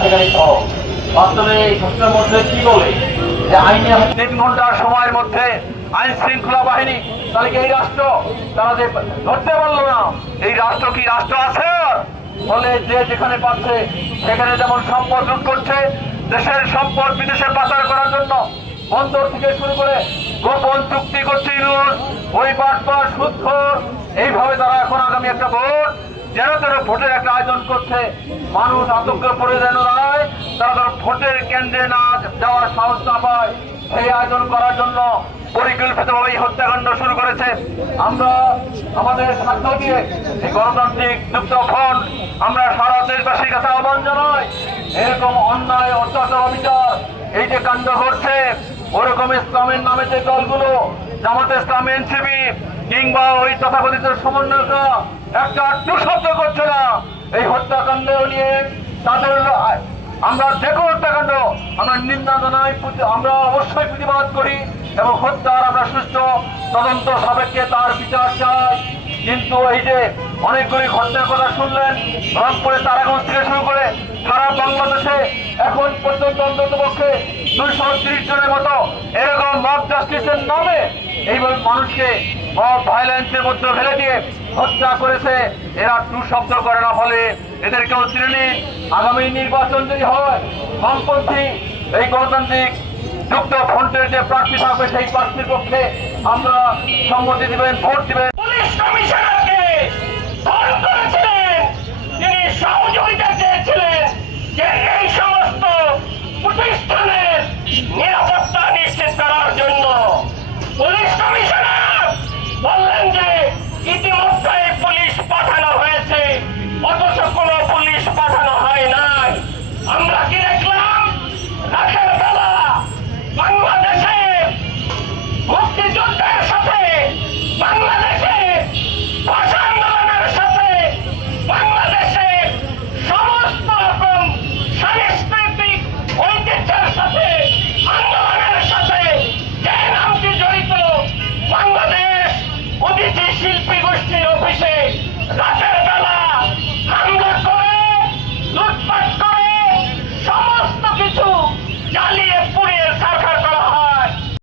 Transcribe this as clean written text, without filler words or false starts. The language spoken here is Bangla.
লাঠিগাড়ি সহ বাস্তবে এই ঘটনার মধ্যে কি বলে যে আইনে 3 ঘন্টার সময়ের মধ্যে আইন শৃঙ্খলা বাহিনী তাহলে এই রাষ্ট্র তারা যে ধরতে পারলো না, এই রাষ্ট্র কি রাষ্ট্র আছে? ফলে যে যেখানে পাচ্ছে সেখানে যেমন সম্পদ লুট করছে, দেশের সম্পদ বিদেশে পাচার করার জন্য বন্দর থেকে শুরু করে গোপন চুক্তি করছে ইউনুস, ওই বাটপার সুদখোর, এইভাবে তারা এখন আগামী একটা ভোট যেন তেন ভোটের একটা আয়োজন করছে। মানুষ আতঙ্কে পড়ে যেন নয়, তারা তারা ভোটের কেন্দ্রে না যাওয়ার সাহস না পায়, সেই আয়োজন করার জন্য পরিকল্পিতভাবে এই হত্যাকাণ্ড শুরু করেছে। আমরা আমাদের সাধ্য দিয়ে এই গণতান্ত্রিক যুক্ত ফ্রন্ট আমরা সারা দেশবাসীর কাছে আহ্বান জানাই, এরকম অন্যায় অত্যাচার অবিচার এই যে কাণ্ড ঘটছে, ওরকম ইসলামের নামে যে দলগুলো জামাতে ইসলাম, এনসিপি কিংবা ওই তথাকথিত সমন্বয়করা একটা আটটু শব্দ করছে না এই হত্যাকাণ্ড নিয়ে। তাদের আমরা যে কোনো হত্যাকাণ্ড আমরা নিন্দা জানাই, আমরা অবশ্যই প্রতিবাদ করি এবং হত্যার আমরা সুষ্ঠু তদন্ত সাপেক্ষে তার বিচার চাই। কিন্তু এই যে অনেকগুলি ঘটনার কথা শুনলেন, রংপুরে তারাগঞ্জ থেকে শুরু করে সারা বাংলাদেশে এখন পর্যন্ত অন্তত পক্ষে 230 জনের মতো এরকম মব জাস্টিসের নামে এইভাবে মানুষকে ভায়োলেন্সের মধ্যে ফেলে দিয়ে হত্যা করেছে। এরা টু শব্দ করে না, ফলে এদেরকেও চিনে আগামী নির্বাচন যদি হয় বামপন্থী এই গণতান্ত্রিক যুক্ত ফ্রন্টের যে প্রার্থী থাকবে সেই প্রার্থীর পক্ষে আমরা সম্মতি দিবেন, ভোট দিবেন।